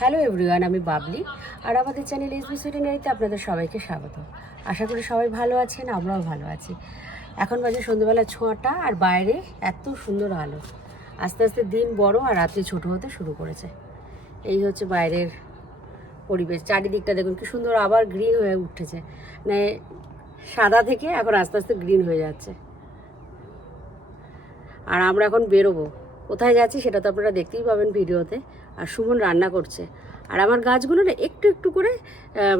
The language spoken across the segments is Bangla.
হ্যালো এভরিওয়ান, আমি বাবলি আর আমাদের চ্যানেল এসবি সিটিনারিতে আপনাদের সবাইকে স্বাগত। আশা করি সবাই ভালো আছেন, আমরাও ভালো আছি। এখন বাজে সন্ধ্যেবেলা 6টা আর বাইরে এত সুন্দর আলো। আস্তে আস্তে দিন বড় আর রাত্রি ছোট হতে শুরু করেছে। এই হচ্ছে বাইরের পরিবেশ। চারিদিকটা দেখুন কি সুন্দর, আবার গ্রিন হয়ে উঠেছে, মানে সাদা থেকে এখন আস্তে আস্তে গ্রিন হয়ে যাচ্ছে। আর আমরা এখন বেরোবো, কোথায় যাচ্ছি সেটা তো আপনারা দেখতেই পাবেন ভিডিওতে। আর সুমন রান্না করছে, আর আমার গাছগুলো না একটু একটু করে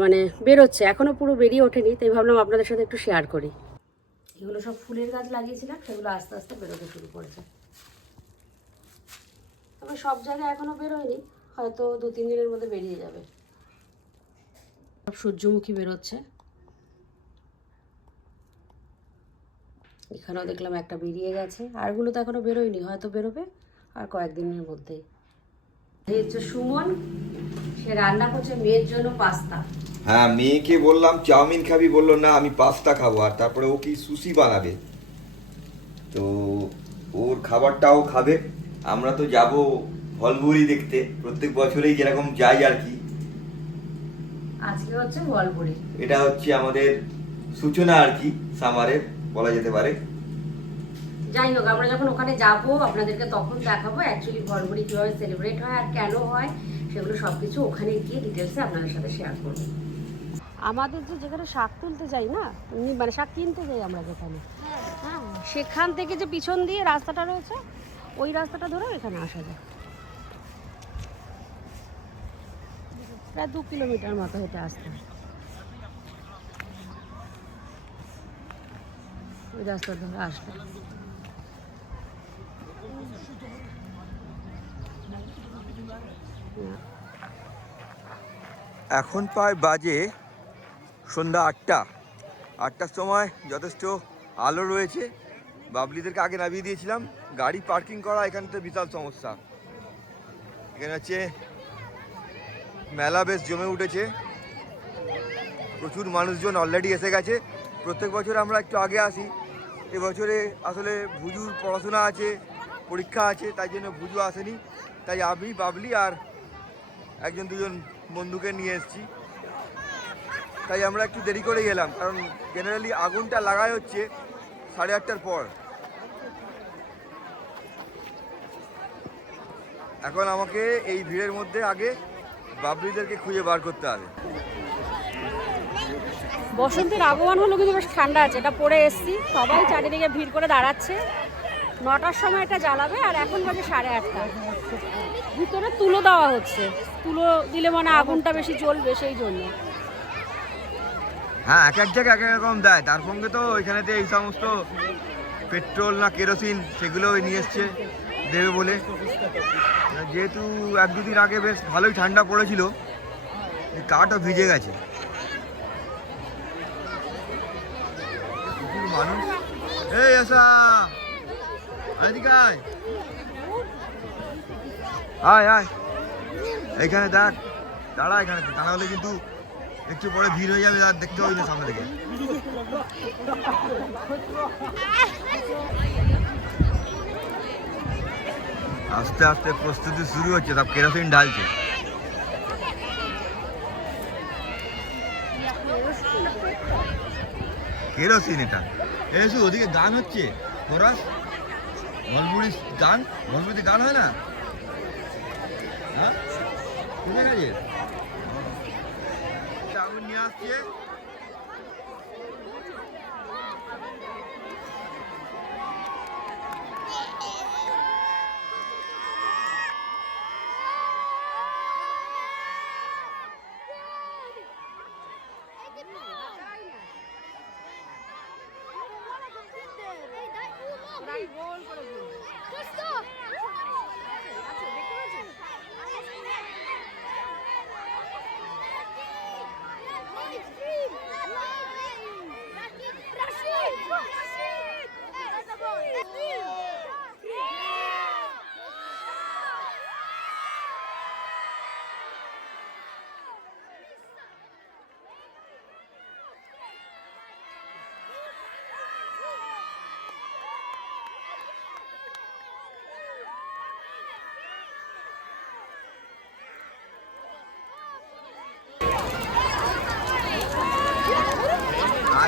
মানে বেরোচ্ছে, এখনও পুরো বেরিয়ে ওঠেনি, তাই ভাবলাম আপনাদের সাথে একটু শেয়ার করি। এগুলো সব ফুলের গাছ লাগিয়েছিলাম, সেগুলো আস্তে আস্তে বেরোতে শুরু করেছে। তবে সব জায়গায় এখনও বেরোয়নি, হয়তো 2-3 দিনের মধ্যে বেরিয়ে যাবে। সব সূর্যমুখী বেরোচ্ছে। এখানেও দেখলাম একটা বেরিয়ে গেছে, আরগুলো তো এখনো বেরোয়নি, হয়তো বেরোবে আর কয়েকদিনের মধ্যেই। এই হচ্ছে সুমন, সে রান্না করছে মেয়ের জন্য পাস্তা। হ্যাঁ, মেয়েকে বললাম চাউমিন খাবি, বললো না আমি পাস্তা খাবো। আর তারপরে ও কি সুশি বানাবে, তো ওর খাবারটাও খাবে। আমরা তো যাব ভলভুরি দেখতে, প্রত্যেক বছরেই যেরকম যাই আর কি। আজকে হচ্ছে বলপুরি। এটা হচ্ছে আমাদের সূচনা আর কি, সামারের বলা যেতে পারে। যাই হোক, আমরা যখন ওখানে যাব আপনাদেরকে তখন দেখাবো অ্যাকচুয়ালি ভলপুরি কীভাবে সেলিব্রেট হয় আর কেন হয়, সেগুলো সব কিছু ওখানে গিয়ে ডিটেলসে আপনাদের সাথে শেয়ার করবো। আমাদের যে যেখানে শাক তুলতে যাই না, মানে শাক কিনতে যাই আমরা যেখানে, হ্যাঁ, সেখান থেকে যে পিছন দিয়ে রাস্তাটা রয়েছে, ওই রাস্তাটা ধরে এখানে আসা যায়। প্রায় 2 কিলোমিটার মতো হেঁটে আসতে হয়। ওই রাস্তা ধরে আসতে। এখন প্রায় বাজে সন্ধ্যা 8টার সময় যথেষ্ট আলো রয়েছে। বাবলিদেরকে আগে নামিয়ে দিয়েছিলাম, গাড়ি পার্কিং করা এখানে তো বিশাল সমস্যা। এখানে হচ্ছে মেলা বেশ জমে উঠেছে, প্রচুর মানুষজন অলরেডি এসে গেছে। প্রত্যেক বছর আমরা একটু আগে আসি, এবছরে আসলে ভুজুর পড়াশোনা আছে, পরীক্ষা আছে, তাই জন্য ভুজু আসেনি। তাই আমি, বাবলি আর 1-2জন বন্ধুকে নিয়ে এসেছি। তাই আমরা একটু দেরি করে গেলাম, কারণ জেনারেলি আগুনটা লাগাই হচ্ছে 8:30টার পর। এখন আমাকে এই ভিড়ের মধ্যে আগে বাবলিদেরকে খুঁজে বার করতে হবে। বসন্তের আগমন হলো, কিন্তু বেশ ঠান্ডা আছে, এটা পরে এসছি। সবাই চারিদিকে ভিড় করে দাঁড়াচ্ছে। 9টার সময় এটা জ্বালাবে, আর এখন বাজে 8:30। ভিতরে তুলো দেওয়া হচ্ছে, তুলো দিলে মানে আগুনটা বেশি জ্বলবে, সেই জন্য। হ্যাঁ, এক এক জায়গায় এক এক রকম দেয়। তার সঙ্গে তো এখানেতে এই সমস্ত পেট্রোল না কেরোসিন সেগুলো নিয়ে এসছে দেবে বলে। যেহেতু 1-2 দিন আগে বেশ ভালোই ঠান্ডা পড়েছিল, কাঠও ভিজে গেছে। মানুষ, এই আসা এদিকে আয়, আয় আয়, এইখানে দেখ, দাঁড়া এখানে, তা না হলে কিন্তু একটু পরে ভিড় হয়ে যাবে, আর দেখতে হবে না সামনে থেকে। আস্তে আস্তে প্রস্তুতি শুরু হচ্ছে, সব কেরোসিন ঢালছে। কেরোসিন এটা। এসু ওদিকে গান হচ্ছে, খরাস ভলপুরি গান, ভলপুরিতে গান হয় না? হ্যাঁ, কোথায় গেছে? আগুন নিয়ে আসছে।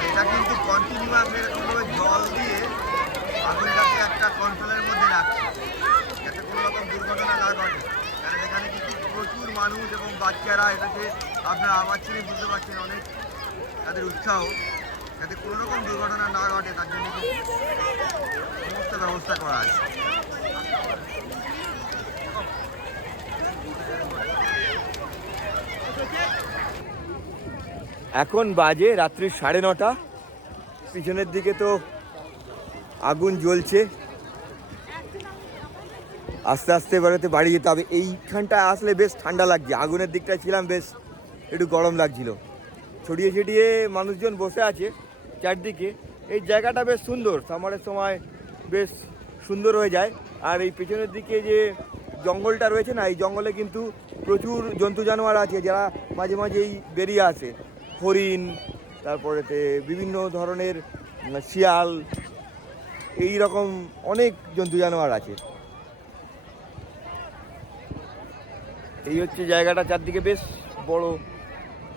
আর এটা কিন্তু কন্টিনিউয়াস এরকমভাবে জল দিয়ে আগুনটাকে একটা কন্ট্রোলের মধ্যে রাখছে, যাতে কোনো রকম দুর্ঘটনা না ঘটে। কারণ এখানে কিন্তু প্রচুর মানুষ এবং বাচ্চারা এটাকে আপনারা আওয়াজ শুনে বুঝতে পারছেন অনেক তাদের উৎসাহ, যাতে কোনো রকম দুর্ঘটনা না ঘটে তার জন্য কিন্তু সমস্ত ব্যবস্থা করা আছে। এখন বাজে রাত্রি 9:30। পিছনের দিকে তো আগুন জ্বলছে, আস্তে আস্তে বেরোতে বাড়ি যেতে হবে। এইখানটায় আসলে বেশ ঠান্ডা লাগছে, আগুনের দিকটায় ছিলাম বেশ একটু গরম লাগছিল। ছড়িয়ে ছিটিয়ে মানুষজন বসে আছে চারদিকে। এই জায়গাটা বেশ সুন্দর, সামারের সময় বেশ সুন্দর হয়ে যায়। আর এই পেছনের দিকে যে জঙ্গলটা রয়েছে না, এই জঙ্গলে কিন্তু প্রচুর জন্তু জানোয়ার আছে যারা মাঝে মাঝেই বেরিয়ে আসে। হরিণ, তারপরেতে বিভিন্ন ধরনের শিয়াল, এই রকম অনেক জন্তু জানোয়ার আছে। এই হচ্ছে জায়গাটা, চারদিকে বেশ বড়।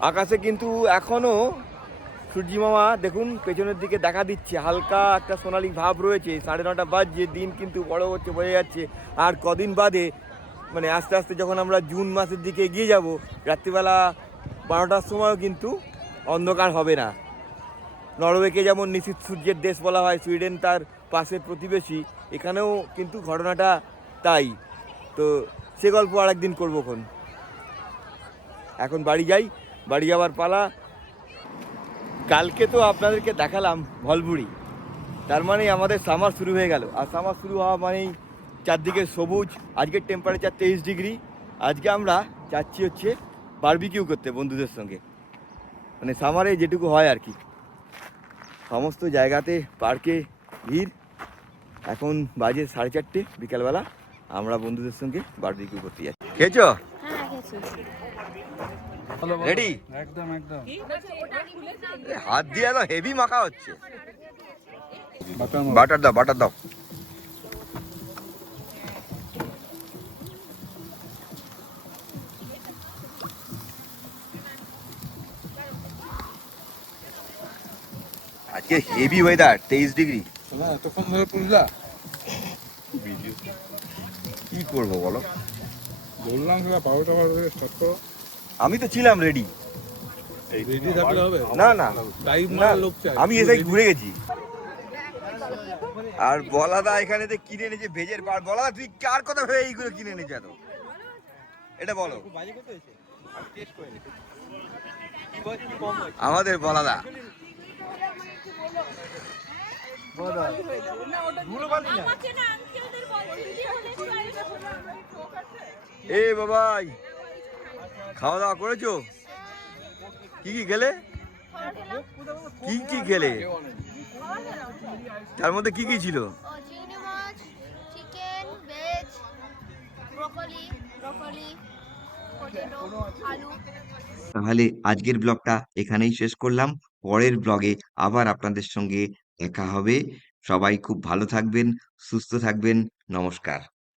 আকাশে কিন্তু এখনো সূর্যি মামা দেখুন পেছনের দিকে দেখা দিচ্ছে, হালকা একটা সোনালি ভাব রয়েছে। 9:30 বাজছে, দিন কিন্তু বড় হচ্ছে, বোঝা যাচ্ছে। আর কদিন বাদে মানে আস্তে আস্তে যখন আমরা জুন মাসের দিকে এগিয়ে যাব, রাত্রিবেলা 12টার সময়ও কিন্তু অন্ধকার হবে না। নরওয়েকে যেমন নিশীথ সূর্যের দেশ বলা হয়, সুইডেন তার পাশের প্রতিবেশী, এখানেও কিন্তু ঘটনাটা তাই। তো সে গল্প আর একদিন করবো। এখন বাড়ি যাই, বাড়ি যাওয়ার পালা। কালকে তো আপনাদেরকে দেখালাম ভলভুড়ি, তার মানে আমাদের সামার শুরু হয়ে গেল। আর সামার শুরু হওয়া মানেই চারদিকে সবুজ। আজকের টেম্পারেচার 23 ডিগ্রি। আজকে আমরা যাচ্ছি হচ্ছে বারবিকিউ করতে বন্ধুদের সঙ্গে, মানে সামারে যেটুকু হয় আর কি। সমস্ত জায়গাতে পার্কে ভিড়। এখন বাজে 4:30 বিকালবেলা, আমরা বন্ধুদের সঙ্গে বারবিকিউ করতে যাচ্ছি। খেয়েছো? হ্যাঁ গেছি। রেডি? একদম একদম। হাত দিয়ে একদম হেভি মাখা হচ্ছে। বাটার দাও, বাটার দাও। আজকে হেভি ওয়েদার, 23 ডিগ্রি। না এতক্ষণ ধরে পুষলা কি করবো বলো? বললাম সেটা 12টা থেকে স্টার্ট করো। আমি তো ছিলাম রেডি। রেডি থাকলে হবে না না টাইম না, লোক চাই। আমি এসে ঘুরে গেছি। আর বলাদা এখানে তো কিনে এনেছে ভেজের পার। বলাদা তুই কার কথা ভেবে এইগুলো কিনে এনেছে এত? এটা বলো। আমাদের বলাদা। এ বাবাই, খাওয়া দাওয়া করেছো? কি কি খেলে? কি কি খেলে? তার মধ্যে কি কি ছিল? চিংড়ি মাছ, চিকেন, ভেজ, ব্রোকলি, পটেটো, আলু। তাহলে আজকের ব্লগটা এখানেই শেষ করলাম। পরের ব্লগে আবার আপনাদের সঙ্গে দেখা হবে। সবাই খুব ভালো থাকবেন, সুস্থ থাকবেন। নমস্কার।